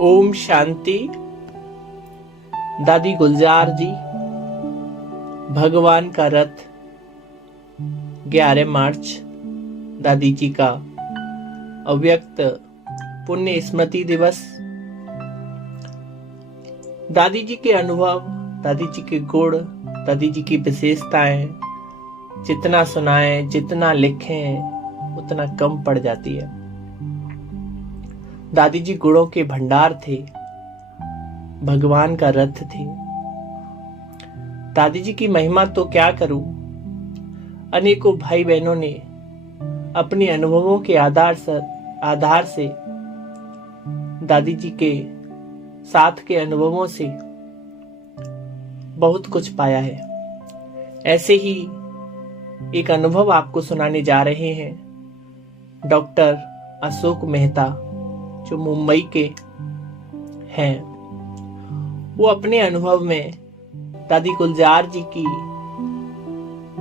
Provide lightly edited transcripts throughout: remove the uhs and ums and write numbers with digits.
ओम शांति। दादी गुलजार जी, भगवान का रथ, 11 मार्च दादी जी का अव्यक्त पुण्य स्मृति दिवस। दादी जी के अनुभव, दादी जी के गुण, दादी जी की विशेषताएं जितना सुनाएं, जितना लिखें उतना कम पड़ जाती है। दादी जी गुणों के भंडार थे, भगवान का रथ थे। दादी जी की महिमा तो क्या करूं। अनेकों भाई बहनों ने अपने अनुभवों के आधार से दादी जी के साथ के अनुभवों से बहुत कुछ पाया है। ऐसे ही एक अनुभव आपको सुनाने जा रहे हैं डॉक्टर अशोक मेहता, जो मुंबई के हैं। वो अपने अनुभव में दादी गुलजार जी की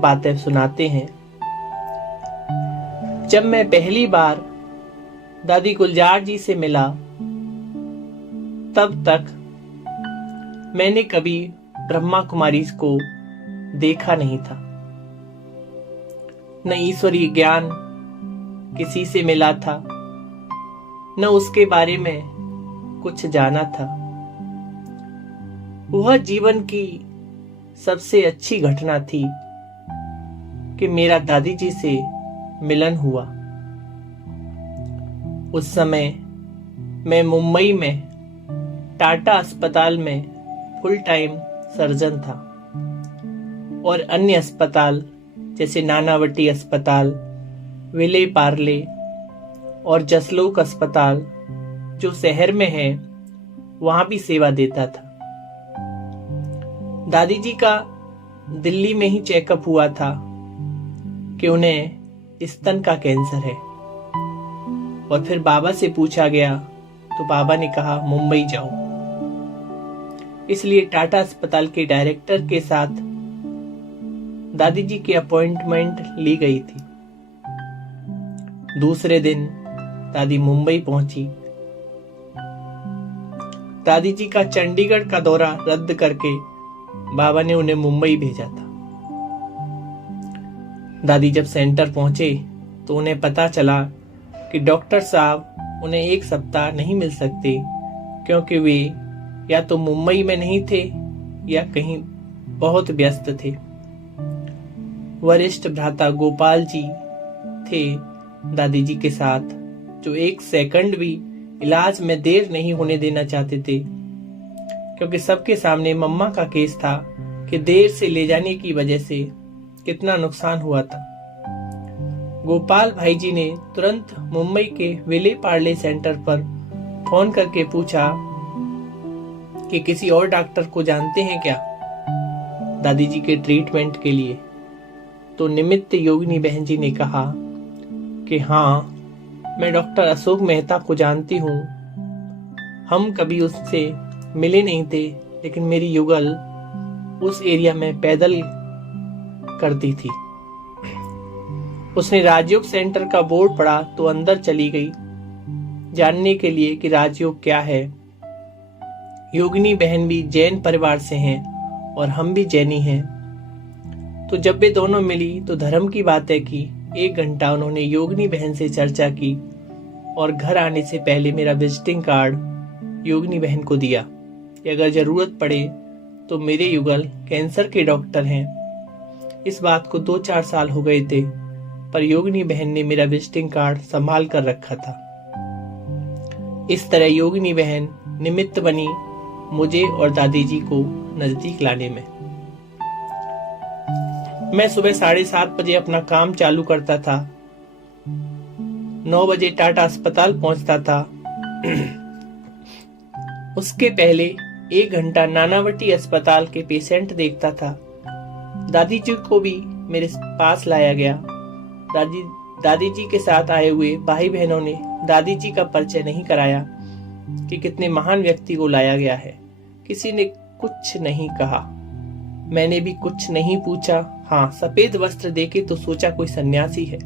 बातें सुनाते हैं। जब मैं पहली बार दादी गुलजार जी से मिला, तब तक मैंने कभी ब्रह्मा कुमारी को देखा नहीं था, न ईश्वरीय ज्ञान किसी से मिला था, न उसके बारे में कुछ जाना था। वह जीवन की सबसे अच्छी घटना थी कि मेरा दादी जी से मिलन हुआ। उस समय मैं मुंबई में टाटा अस्पताल में फुल टाइम सर्जन था और अन्य अस्पताल जैसे नानावटी अस्पताल, विले पार्ले और जसलोक अस्पताल जो शहर में है, वहां भी सेवा देता था। दादी जी का दिल्ली में ही चेकअप हुआ था कि उन्हें स्तन का कैंसर है और फिर बाबा से पूछा गया तो बाबा ने कहा मुंबई जाओ। इसलिए टाटा अस्पताल के डायरेक्टर के साथ दादी जी की अपॉइंटमेंट ली गई थी। दूसरे दिन दादी मुंबई पहुंची। दादी जी का चंडीगढ़ का दौरा रद्द करके बाबा ने उन्हें मुंबई भेजा था। दादी जब सेंटर पहुंचे तो उन्हें पता चला कि डॉक्टर साहब उन्हें 1 सप्ताह नहीं मिल सकते, क्योंकि वे या तो मुंबई में नहीं थे या कहीं बहुत व्यस्त थे। वरिष्ठ भ्राता गोपाल जी थे दादी जी के साथ, जो 1 सेकंड भी इलाज में देर नहीं होने देना चाहते थे, क्योंकि सबके सामने मम्मा का केस था कि देर से ले जाने की वजह से कितना नुकसान हुआ था। गोपाल भाई जी ने तुरंत मुंबई के विले पार्ले सेंटर पर फोन करके पूछा कि किसी और डॉक्टर को जानते हैं क्या दादी जी के ट्रीटमेंट के लिए। तो निमित्त योगिनी बहन जी ने कहा कि हाँ, मैं डॉक्टर अशोक मेहता को जानती हूँ। हम कभी उससे मिले नहीं थे, लेकिन मेरी युगल उस एरिया में पैदल करती थी। उसने राजयोग सेंटर का बोर्ड पढ़ा तो अंदर चली गई जानने के लिए कि राजयोग क्या है। योगिनी बहन भी जैन परिवार से हैं और हम भी जैनी हैं। तो जब वे दोनों मिली तो धर्म की बातें की। 1 घंटा उन्होंने योगिनी बहन से चर्चा की और घर आने से पहले मेरा विजिटिंग कार्ड योगिनी बहन को दिया कि अगर जरूरत पड़े तो मेरे युगल कैंसर के डॉक्टर हैं। इस बात को 2-4 साल हो गए थे, पर योगिनी बहन ने मेरा विजिटिंग कार्ड संभाल कर रखा था। इस तरह योगिनी बहन निमित्त बनी मुझे और दादी जी को नजदीक लाने में। मैं सुबह 7:30 बजे अपना काम चालू करता था। 9 बजे टाटा अस्पताल पहुंचता था। उसके पहले 1 घंटा नानावटी अस्पताल के पेशेंट देखता था। दादी जी को भी मेरे पास लाया गया। दादी जी के साथ आए हुए भाई बहनों ने दादी जी का परिचय नहीं कराया कि कितने महान व्यक्ति को लाया गया है। किसी ने कुछ नहीं कहा, मैंने भी कुछ नहीं पूछा। हाँ, सफेद वस्त्र देखे तो सोचा कोई सन्यासी है।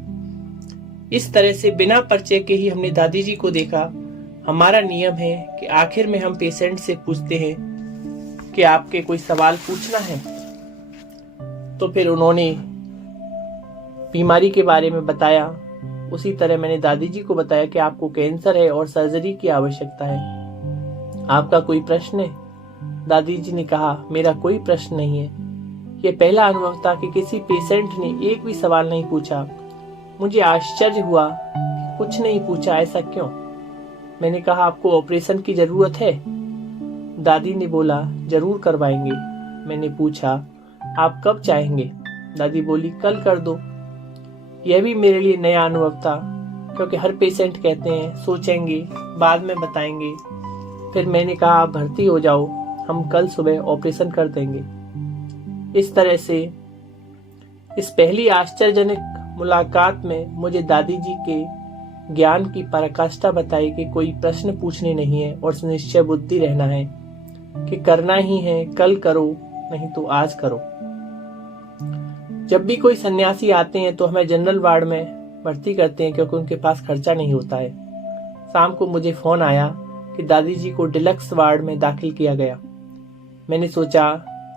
इस तरह से बिना परिचय के ही हमने दादी जी को देखा। हमारा नियम है कि आखिर में हम पेशेंट से पूछते हैं कि आपके कोई सवाल पूछना है। तो फिर उन्होंने बीमारी के बारे में बताया। उसी तरह मैंने दादी जी को बताया कि आपको कैंसर है और सर्जरी की आवश्यकता है। आपका कोई प्रश्न है? दादी जी ने कहा, मेरा कोई प्रश्न नहीं है। यह पहला अनुभव था कि किसी पेशेंट ने एक भी सवाल नहीं पूछा। मुझे आश्चर्य हुआ कि कुछ नहीं पूछा, ऐसा क्यों? मैंने कहा, आपको ऑपरेशन की जरूरत है? दादी ने बोला, जरूर करवाएंगे। मैंने पूछा, आप कब चाहेंगे? दादी बोली, कल कर दो। यह भी मेरे लिए नया अनुभव था, क्योंकि हर पेशेंट कहते हैं सोचेंगे, बाद में बताएंगे। फिर मैंने कहा, आप भर्ती हो जाओ, हम कल सुबह ऑपरेशन कर देंगे। इस तरह से इस पहली आश्चर्यजनक मुलाकात में मुझे दादी जी के ज्ञान की पराकाष्ठा बताई कि कोई प्रश्न पूछने नहीं है और निश्चय बुद्धि रहना है कि करना ही है, कल करो, नहीं तो आज करो। जब भी कोई सन्यासी आते हैं तो हमें जनरल वार्ड में भर्ती करते हैं, क्योंकि उनके पास खर्चा नहीं होता है। शाम को मुझे फोन आया कि दादी जी को डिलक्स वार्ड में दाखिल किया गया। मैंने सोचा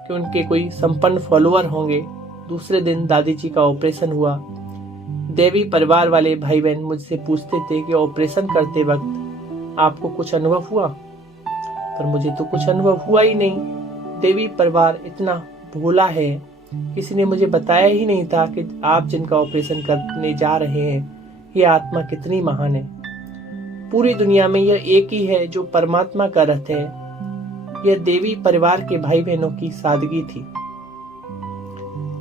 कि उनके कोई संपन्न फॉलोअर होंगे। दूसरे दिन दादी जी का ऑपरेशन हुआ। देवी परिवार वाले भाई बहन मुझसे पूछते थे कि ऑपरेशन करते वक्त आपको कुछ अनुभव हुआ? पर मुझे तो कुछ अनुभव हुआ ही नहीं। देवी परिवार इतना भोला है, किसी ने मुझे बताया ही नहीं था कि आप जिनका ऑपरेशन करने जा रहे हैं, ये आत्मा कितनी महान है। पूरी दुनिया में यह एक ही है जो परमात्मा का रथ है। यह देवी परिवार के भाई बहनों की सादगी थी।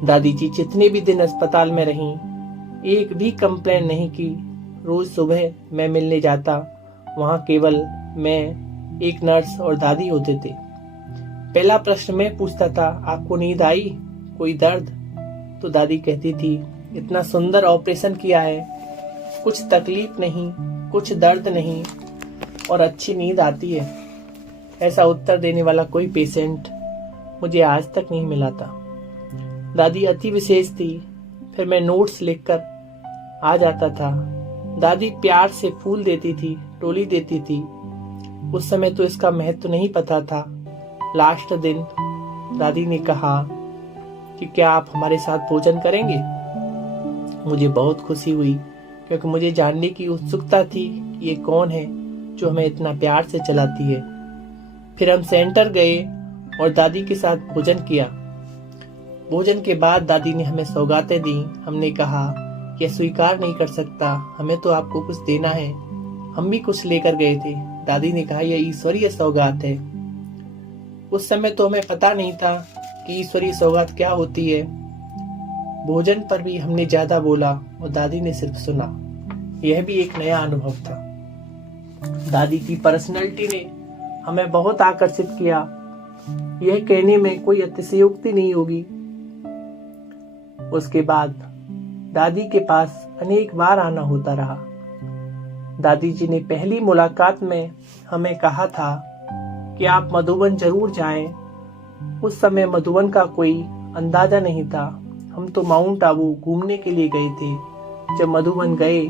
दादी जी जितने भी दिन अस्पताल में रहीं, एक भी कंप्लेन नहीं की। रोज सुबह मैं मिलने जाता, वहां केवल मैं, एक नर्स और दादी होते थे। पहला प्रश्न मैं पूछता था, आपको नींद आई? कोई दर्द? तो दादी कहती थी, इतना सुंदर ऑपरेशन किया है, कुछ तकलीफ नहीं, कुछ दर्द नहीं और अच्छी नींद आती है। ऐसा उत्तर देने वाला कोई पेशेंट मुझे आज तक नहीं मिला था। दादी अति विशेष थी। फिर मैं नोट्स लिखकर आ जाता था। दादी प्यार से फूल देती थी, टोली देती थी। उस समय तो इसका महत्व नहीं पता था। लास्ट दिन दादी ने कहा कि क्या आप हमारे साथ भोजन करेंगे? मुझे बहुत खुशी हुई, क्योंकि मुझे जानने की उत्सुकता थी कि ये कौन है जो हमें इतना प्यार से चलाती है। फिर हम सेंटर गए और दादी के साथ भोजन किया। भोजन के बाद दादी ने हमें सौगातें दी। हमने कहा, यह स्वीकार नहीं कर सकता, हमें तो आपको कुछ देना है। हम भी कुछ लेकर गए थे। दादी ने कहा, यह ईश्वरीय सौगात है। उस समय तो हमें पता नहीं था कि ईश्वरीय सौगात क्या होती है। भोजन पर भी हमने ज्यादा बोला और दादी ने सिर्फ सुना। यह भी एक नया अनुभव था। दादी की पर्सनैलिटी ने हमें बहुत आकर्षित किया। यह कहने में कोई अतिशयोक्ति नहीं होगी। उसके बाद दादी के पास अनेक बार आना होता रहा। दादी जी ने पहली मुलाकात में हमें कहा था कि आप मधुबन जरूर जाएं। उस समय मधुबन का कोई अंदाजा नहीं था। हम तो माउंट आबू घूमने के लिए गए थे। जब मधुबन गए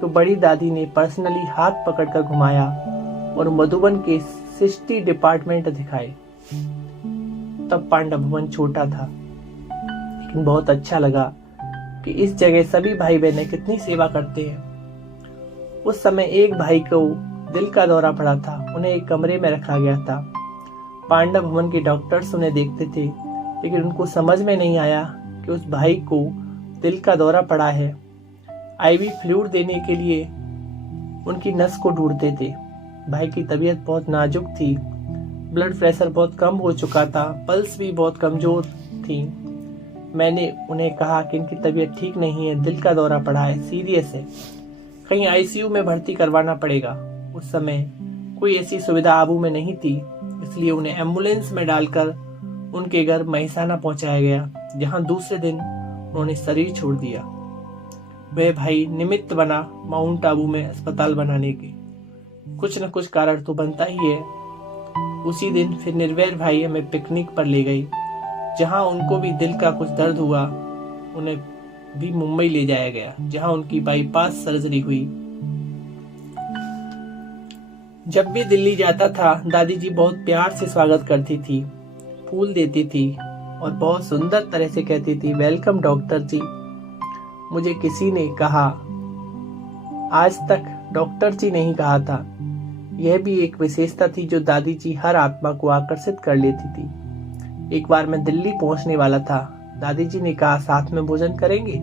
तो बड़ी दादी ने पर्सनली हाथ पकड़कर घुमाया और मधुबन के 60 डिपार्टमेंट दिखाए। तब पांडव भवन छोटा था, लेकिन बहुत अच्छा लगा कि इस जगह सभी भाई बहनें कितनी सेवा करते हैं। उस समय एक भाई को दिल का दौरा पड़ा था। उन्हें एक कमरे में रखा गया था। पांडव भवन के डॉक्टर्स उन्हें देखते थे, लेकिन उनको समझ में नहीं आया कि उस भाई को दिल का दौरा पड़ा है। आईवी फ्लूइड देने के लिए उनकी नस को ढूंढते थे। भाई की तबीयत बहुत नाजुक थी। ब्लड प्रेशर बहुत कम हो चुका था, पल्स भी बहुत कमजोर थी। मैंने उन्हें कहा कि इनकी तबीयत ठीक नहीं है, दिल का दौरा पड़ा है, सीरियस है, कहीं आईसीयू में भर्ती करवाना पड़ेगा। उस समय कोई ऐसी सुविधा आबू में नहीं थी, इसलिए उन्हें एम्बुलेंस में डालकर उनके घर महिसाना पहुंचाया गया, जहां दूसरे दिन उन्होंने शरीर छोड़ दिया। वह भाई निमित्त बना माउंट आबू में अस्पताल बनाने के। कुछ न कुछ कारण तो बनता ही है। उसी दिन फिर निर्वैर भाई हमें पिकनिक पर ले गए, जहां उनको भी दिल का कुछ दर्द हुआ। उन्हें भी मुंबई ले जाया गया, जहां उनकी बाईपास सर्जरी हुई। जब भी दिल्ली जाता था दादी जी बहुत प्यार से स्वागत करती थी, फूल देती थी और बहुत सुंदर तरह से कहती थी, वेलकम डॉक्टर जी। मुझे किसी ने कहा, आज तक डॉक्टर जी नहीं कहा था। यह भी एक विशेषता थी जो दादी जी हर आत्मा को आकर्षित कर लेती थी। एक बार मैं दिल्ली पहुंचने वाला था। दादी जी ने कहा, साथ में भोजन करेंगे।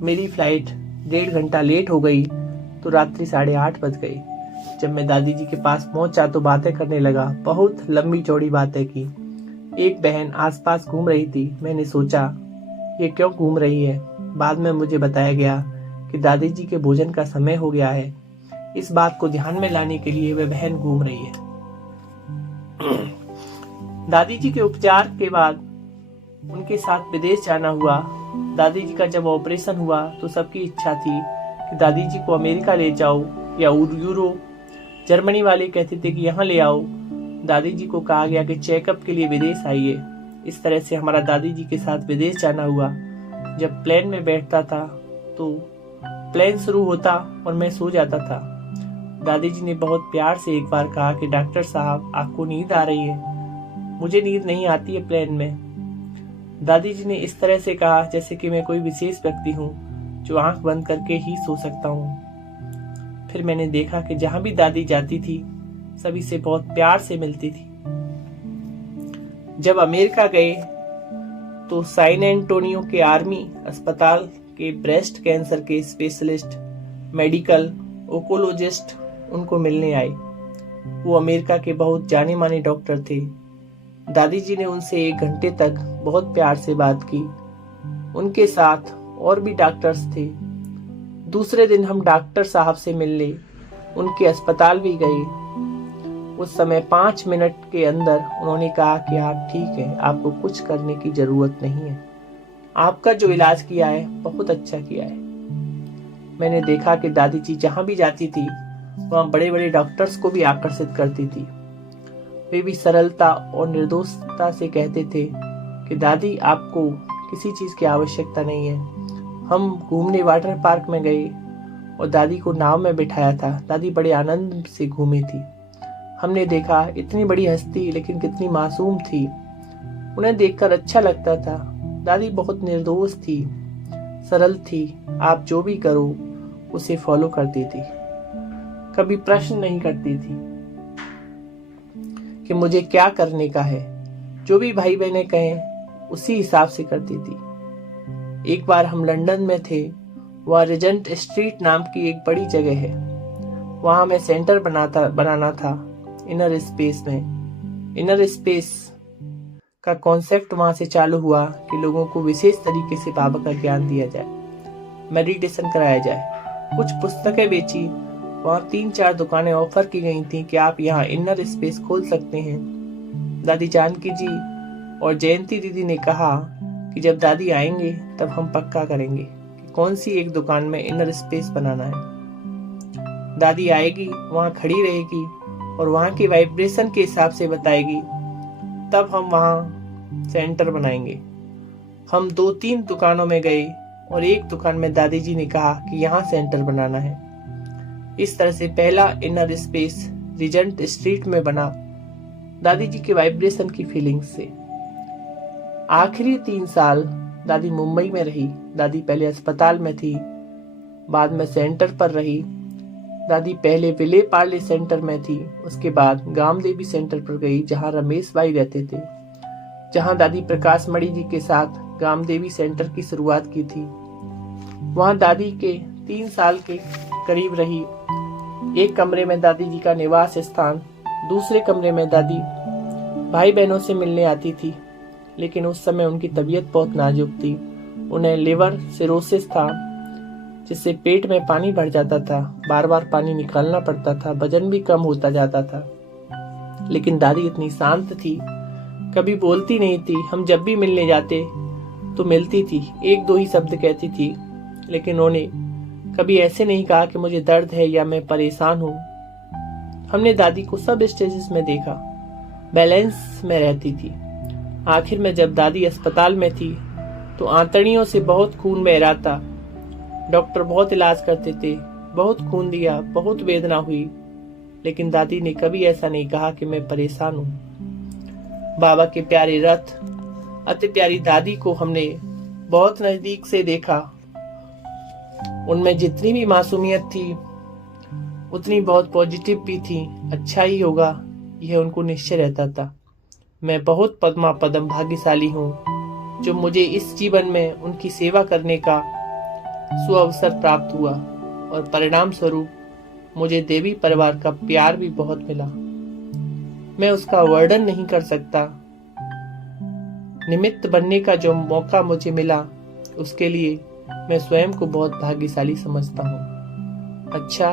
मेरी फ्लाइट 1.5 घंटा लेट हो गई तो रात्रि 8:30 बज गई। जब मैं दादी जी के पास पहुंचा तो बातें करने लगा, बहुत लंबी चौड़ी बातें की। एक बहन आसपास घूम रही थी। मैंने सोचा, ये क्यों घूम रही है? बाद में मुझे बताया गया कि दादी जी के भोजन का समय हो गया है। इस बात को ध्यान में लाने के लिए वह बहन घूम रही है। दादी जी के उपचार के बाद उनके साथ विदेश जाना हुआ। दादी जी का जब ऑपरेशन हुआ तो सबकी इच्छा थी कि दादी जी को अमेरिका ले जाओ या यूरोप। जर्मनी वाले कहते थे कि यहाँ ले आओ। दादी जी को कहा गया कि चेकअप के लिए विदेश आइए। इस तरह से हमारा दादी जी के साथ विदेश जाना हुआ। जब प्लेन में बैठता था तो प्लेन शुरू होता और मैं सो जाता था। दादी जी ने बहुत प्यार से एक बार कहा कि डॉक्टर साहब, आपको नींद आ रही है? मुझे नींद नहीं आती है प्लेन में। दादी जी ने इस तरह से कहा जैसे कि मैं कोई विशेष व्यक्ति हूँ जो आंख बंद करके ही सो सकता हूँ। फिर मैंने देखा कि जहां भी दादी जाती थी सभी से बहुत प्यार से मिलती थी। जब अमेरिका गए तो सैन एंटोनियो के आर्मी अस्पताल के ब्रेस्ट कैंसर के स्पेशलिस्ट, मेडिकल ओकोलॉजिस्ट उनको मिलने आए। वो अमेरिका के बहुत जाने माने डॉक्टर थे। दादी जी ने उनसे 1 घंटे तक बहुत प्यार से बात की। उनके साथ और भी डॉक्टर्स थे। दूसरे दिन हम डॉक्टर साहब से मिलने उनके अस्पताल भी गए। उस समय 5 मिनट के अंदर उन्होंने कहा कि आप ठीक है, आपको कुछ करने की जरूरत नहीं है। आपका जो इलाज किया है बहुत अच्छा किया है। मैंने देखा कि दादी जी जहां भी जाती थी वहां बड़े बड़े डॉक्टर्स को भी आकर्षित करती थी। वे भी सरलता और निर्दोषता से कहते थे कि दादी, आपको किसी चीज की आवश्यकता नहीं है। हम घूमने वाटर पार्क में गए और दादी को नाव में बिठाया था। दादी बड़े आनंद से घूमी थी। हमने देखा इतनी बड़ी हस्ती लेकिन कितनी मासूम थी। उन्हें देखकर अच्छा लगता था। दादी बहुत निर्दोष थी, सरल थी। आप जो भी करो उसे फॉलो करती थी। कभी प्रश्न नहीं करती थी कि मुझे क्या करने का है। जो भी भाई बहने कहें उसी हिसाब से करती थी। एक बार हम लंदन में थे। वहाँ रिजेंट स्ट्रीट नाम की एक बड़ी जगह है। वहाँ मैं सेंटर बनाना था इनर स्पेस में। इनर स्पेस का कॉन्सेप्ट वहाँ से चालू हुआ कि लोगों को विशेष तरीके से बाबा का ज्ञान दिया जाए, मेडिटेशन कराया जाए। कुछ पुस्तकें बेची। वहाँ 3-4 दुकानें ऑफर की गई थी कि आप यहाँ इनर स्पेस खोल सकते हैं। दादी जानकी जी और जयंती दीदी ने कहा कि जब दादी आएंगे तब हम पक्का करेंगे कि कौन सी एक दुकान में इनर स्पेस बनाना है। दादी आएगी, वहां खड़ी रहेगी और वहां की वाइब्रेशन के हिसाब से बताएगी, तब हम वहां सेंटर बनाएंगे। हम 2-3 दुकानों में गए और एक दुकान में दादी जी ने कहा कि यहाँ सेंटर बनाना है। इस तरह से पहला इनर स्पेस रिजेंट स्ट्रीट में बना, दादी जी के वाइब्रेशन की फीलिंग से। आखिरी 3 साल दादी मुंबई में रही। दादी पहले अस्पताल में थी, बाद में सेंटर पर रही। दादी पहले विले पार्ले सेंटर में थी, उसके बाद गामदेवी सेंटर पर गई जहां रमेश भाई रहते थे, जहां दादी प्रकाश मणि जी के साथ गामदेवी सेंटर की शुरुआत की थी। वहां दादी के 3 साल के करीब रही। एक कमरे में दादी जी का निवास स्थान, दूसरे कमरे में दादी भाई बहनों से मिलने आती थी, लेकिन उस समय उनकी तबीयत बहुत नाजुक थी। उन्हें लिवर सिरोसिस था, जिससे पेट में पानी भर जाता था, बार बार पानी निकालना पड़ता था, वजन भी कम होता जाता था। लेकिन दादी इतनी शांत थी, कभी बोलती नहीं थी। हम जब भी मिलने जाते तो मिलती थी, 1-2 ही शब्द कहती थी, लेकिन उन्होंने कभी ऐसे नहीं कहा कि मुझे दर्द है या मैं परेशान हूँ। हमने दादी को सब स्टेजेस में देखा, बैलेंस में रहती थी। आखिर में जब दादी अस्पताल में थी तो आंतड़ियों से बहुत खून बह रहा था। डॉक्टर बहुत इलाज करते थे, बहुत खून दिया, बहुत वेदना हुई, लेकिन दादी ने कभी ऐसा नहीं कहा कि मैं परेशान हूँ। बाबा के प्यारे रथ, अति प्यारी दादी को हमने बहुत नजदीक से देखा। उनमें जितनी भी मासूमियत थी उतनी बहुत पॉजिटिव भी थी। अच्छा ही होगा, यह उनको निश्चय रहता था। मैं बहुत पद्म भाग्यशाली हूँ जो मुझे इस जीवन में उनकी सेवा करने का सुअवसर प्राप्त हुआ और परिणाम स्वरूप मुझे देवी परिवार का प्यार भी बहुत मिला। मैं उसका वर्णन नहीं कर सकता। निमित्त बनने का जो मौका मुझे मिला उसके लिए मैं स्वयं को बहुत भाग्यशाली समझता हूँ। अच्छा,